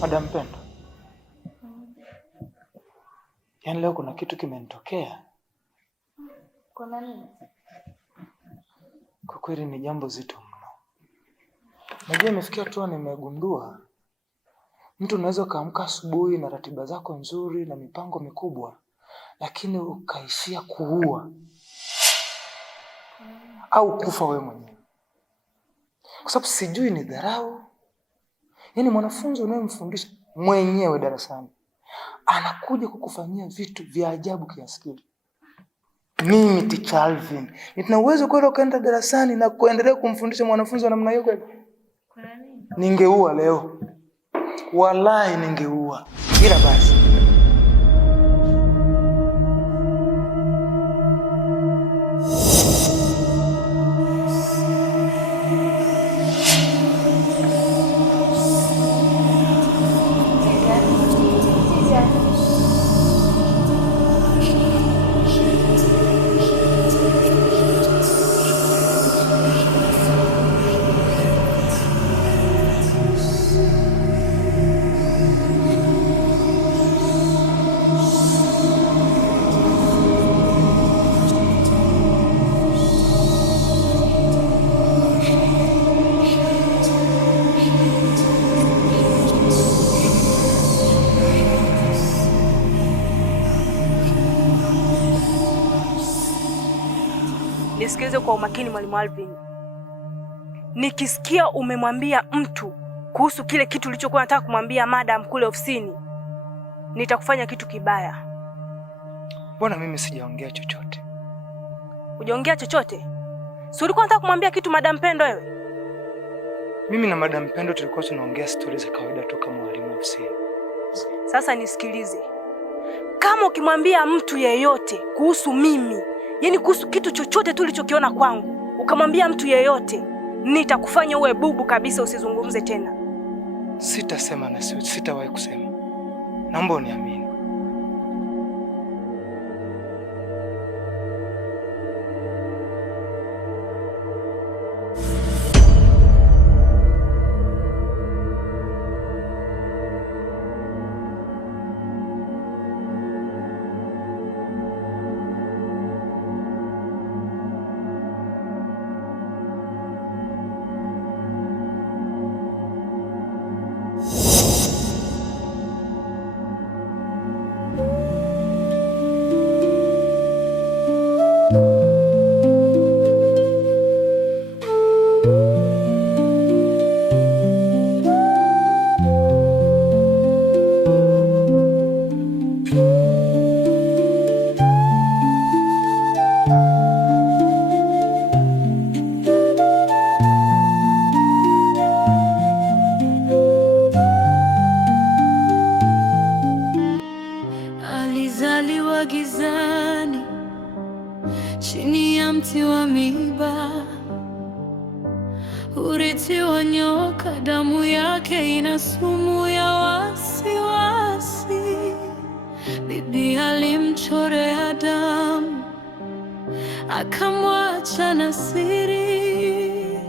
Madam Pendo. Yaani leo kuna kitu kimenitokea. Kuna nini? Kwa kweli ni jambo zito mno. Najua imefikia hatua nimegundua mtu unaweza kaamka asubuhi na ratiba zako nzuri na mipango mikubwa, lakini ukaishia kuua au kufa wewe mwenyewe. Kwa sababu sijui ni dharau. Yaani mwanafunzi unayemfundisha mwenyewe darasani anakuja kukufanyia vitu vya ajabu kiasi kile. Mimi Teacher Alvin, nina uwezo kwenda ukaenda darasani na kuendelea kumfundisha mwanafunzi wa namna hiyo kweli? Kuna nini? Ningeua leo. Wallahi ningeua. Ila basi. Nisikilize kwa umakini Mwalimu Alvin. Nikisikia umemwambia mtu kuhusu kile kitu ulichokuwa unataka kumwambia madam kule ofisini, nitakufanya kitu kibaya. Mbona mimi sijaongea chochote? Hujaongea chochote? Si ulikuwa unataka kumwambia kitu Madam Pendo wewe? Mimi na Madam Pendo tulikuwa tunaongea stories za kawaida tu kama walimu ofisini. Sasa nisikilize. Kama ukimwambia mtu yeyote kuhusu mimi, yaani kuhusu kitu chochote tu ulichokiona kwangu, ukamwambia mtu yeyote, nitakufanya uwe bubu kabisa, usizungumze tena. Sitasema na sitawahi kusema. Naomba uniamini. Gizani chini ya mti wa miiba, urithi wa nyoka, damu yake ina sumu ya wasiwasi. Bibi alimchorea damu, akamwacha na siri.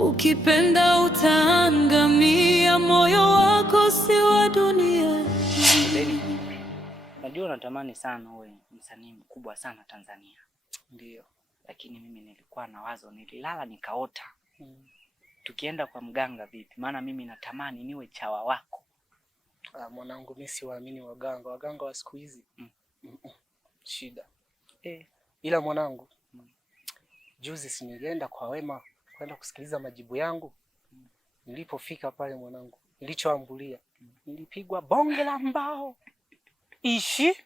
Ukipenda utaangamia, moyo wako si wa dunia. Najua unatamani sana uwe msanii mkubwa sana Tanzania. Ndio. Lakini mimi nilikuwa na wazo, nililala nikaota. Tukienda kwa mganga vipi? Maana mimi natamani niwe chawa wako. Mwanangu, mimi siwaamini waganga. Waganga wa siku hizi. Shida. Ila mwanangu, juzi si nilienda kwa Wema kwenda kusikiliza majibu yangu. Nilipofika pale mwanangu, nilichoambulia, nilipigwa bonge la mbao. Ishi?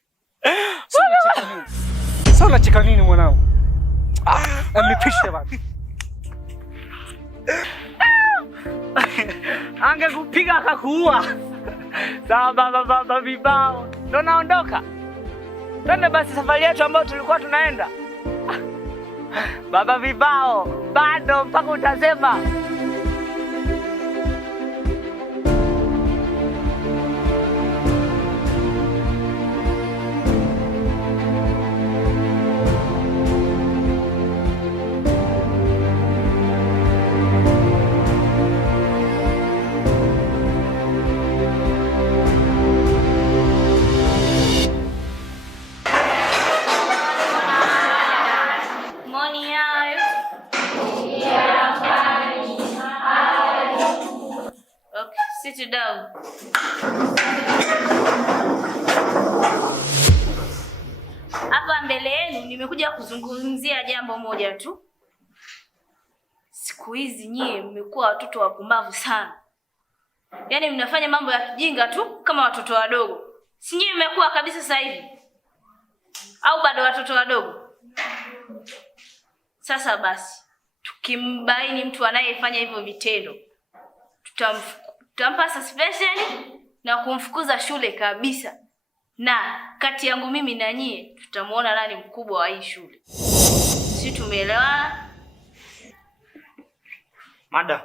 Sasa unacheka nini mwanangu? Nipishe bana. Angekupiga akakuua. Sawa baba vibao. Ndio naondoka. Twende basi safari yetu ambayo tulikuwa tunaenda. Baba vibao, bado mpaka utasema. sit down. Hapa mbele yenu nimekuja kuzungumzia jambo moja tu. Siku hizi nyie mmekuwa watoto wapumbavu sana. Yaani mnafanya mambo ya kijinga tu kama watoto wadogo. Si nyie mmekuwa kabisa sasa hivi? Au bado watoto wadogo? Sasa basi, tukimbaini mtu anayefanya hivyo vitendo, tutampa suspension na kumfukuza shule kabisa. Na kati yangu mimi na nyie tutamuona nani mkubwa wa hii shule. Si tumeelewana? Madam.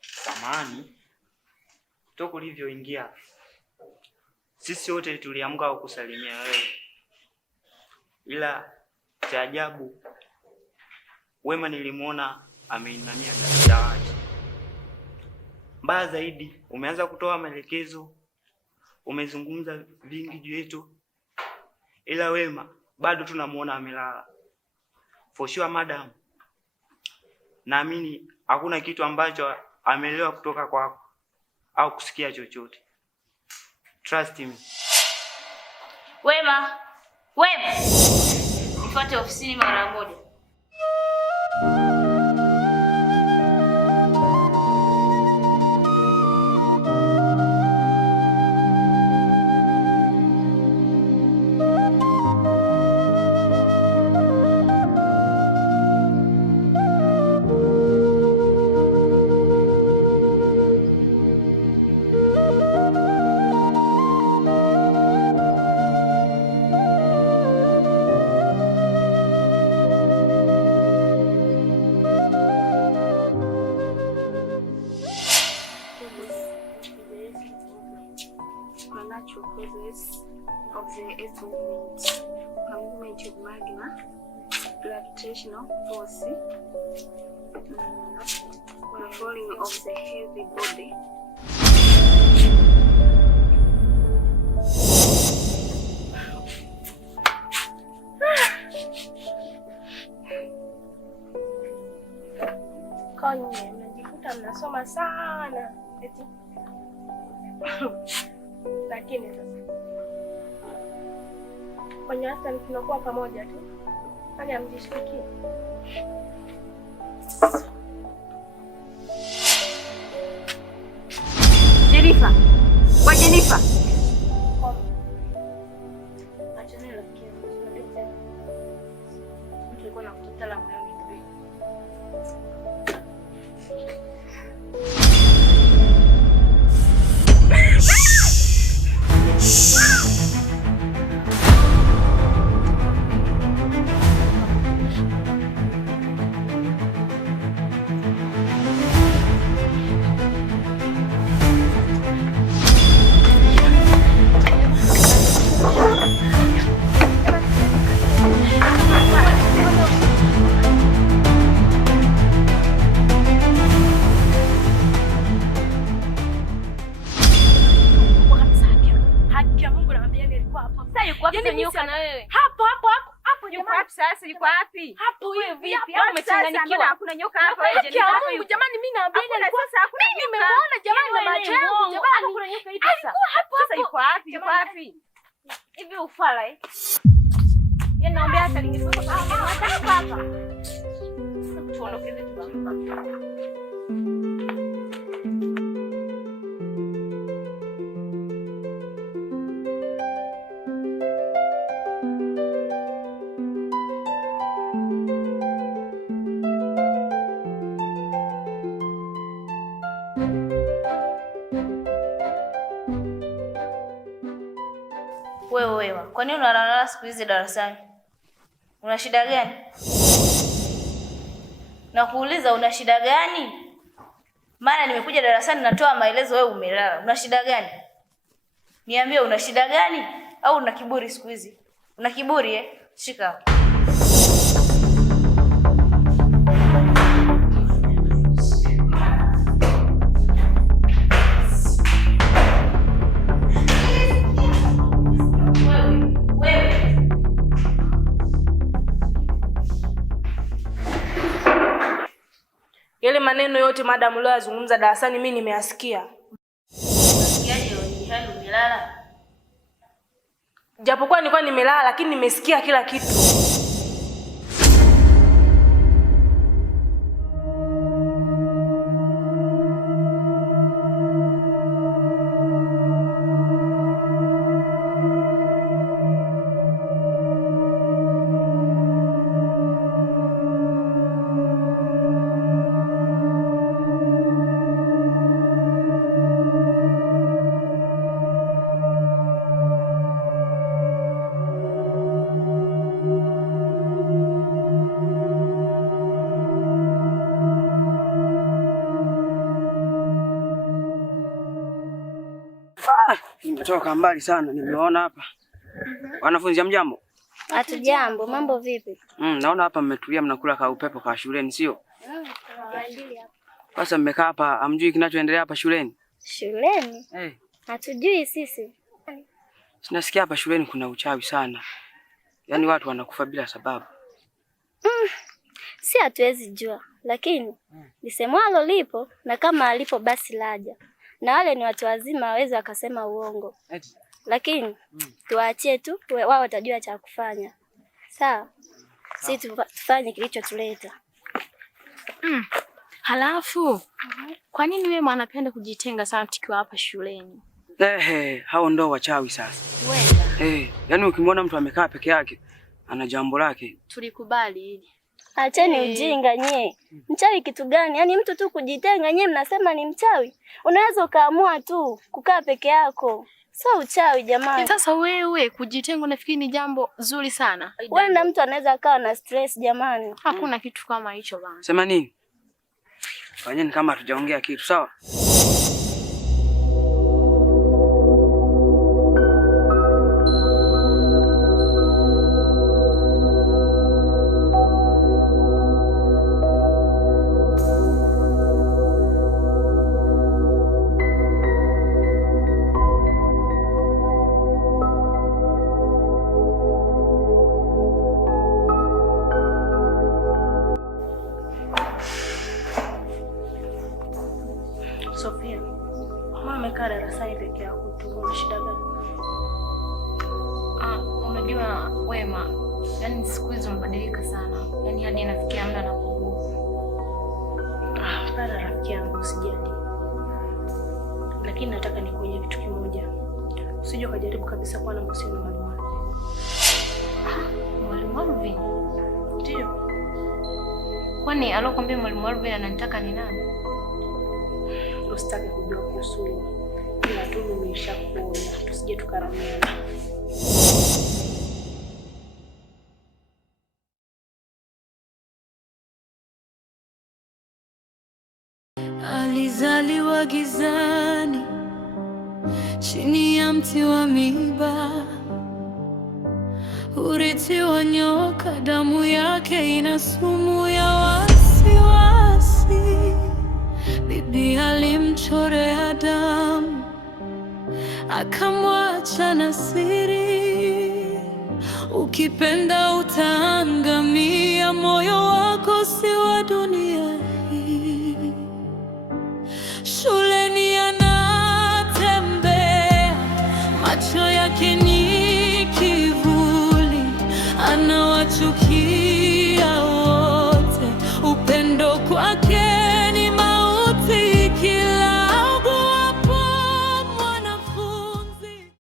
Samahani. Toka ulivyoingia, sisi wote tuliamka kukusalimia wewe. Ila cha ajabu, Wema nilimuona ameinamia dawati. Mbaya zaidi, umeanza kutoa maelekezo, umezungumza vingi juu yetu. Ila Wema bado tunamuona amelala. For sure madam, naamini hakuna kitu ambacho ameelewa kutoka kwako au kusikia chochote. Trust me. Wema, nifuate ofisini mara moja. Of the movement of magma, gravitational force, when falling of the heavy body. Kanye, mnajikuta mnasoma sana eti. Lakini sasa kwenye hata tunakuwa pamoja tu. Hali amjishiki. Jennifer. Kwa Jennifer. Achana na kile. Tulikuwa na kutala moyo wetu. Yuko wapi? Hapo hiyo vipi? Hapo umechanganyikiwa. Hakuna nyoka hapo nje. Jamani mimi naambia alikuwa hakuna nyoka. Mimi nimeona jamani na macho yangu. Jamani hakuna nyoka hivi sasa. Alikuwa hapo. Sasa yuko wapi? Yuko wapi? Hivi ufala eh? Yeye naambia hata ningekuwa hapa. Tuondokeze tu. Wewe, kwa nini unalala siku hizi darasani? Una shida gani? Nakuuliza una shida gani? Maana nimekuja darasani natoa maelezo, wewe umelala. Una shida gani? Niambie una shida gani? Au una kiburi siku hizi? Una kiburi eh? Shika. Yale maneno maneno yote madam leo yazungumza darasani mimi nimeyasikia. Unasikiaje hali umelala? Japokuwa nilikuwa nimelala lakini nimesikia kila kitu. Nimetoka mbali sana, nimeona hapa. Wanafunzi hamjambo? Hatujambo, mambo vipi? Naona hapa mmetulia mnakula ka upepo ka shuleni, sio? Sasa mmekaa hapa, hamjui kinachoendelea hapa shuleni? Shuleni? Hatujui sisi. Sinasikia hapa shuleni kuna uchawi sana. Yaani watu wanakufa bila sababu. Si hatuwezi jua, lakini lisemwalo lipo na kama alipo basi laja. Na wale ni watu wazima waweza wakasema uongo. Lakini tuwaachie tu wao watajua cha kufanya. Sawa? Sisi tufanye kilichotuleta. Halafu kwa nini wewe anapenda kujitenga sana tukiwa hapa shuleni? Hao ndo wachawi sasa. Wewe. Yaani ukimwona mtu amekaa peke yake ana jambo lake. Tulikubali hili. Acheni ujinga nye. Mchawi kitu gani? Yaani mtu tu kujitenga nye mnasema ni mchawi. Unaweza ukaamua tu kukaa peke yako. Sio uchawi jamani. Sasa wewe kujitenga unafikiri ni jambo zuri sana? Wewe na mtu anaweza akawa na stress jamani. Hakuna kitu kama hicho bana. Sema nini? Fanyeni kama hatujaongea kitu, sawa? Sofia, mama amekaa darasani peke yako tu, una shida gani? Unajua Wema, yani siku hizi umebadilika sana. Yani hadi nafikia muda na kugumu. Bana rafiki yangu usijali. Lakini nataka nikuonyeshe kitu kimoja. Usije kujaribu kabisa kuwa na mahusiano na mwalimu wangu. Mwalimu Alvin? Ndio. Kwani alokuambia mwalimu Alvin ananitaka ni nani? Usitaki kujua kuhusu hilo. Ila tu nimeshakuona. Tusije tukaramiana. Alizaliwa gizani chini ya mti wa miiba, urithi wa nyoka, damu yake ina sumu ya wasiwasi. Bibi alimchorea damu, akamwacha na siri. Ukipenda utaangamia, moyo wako si wa dunia hii.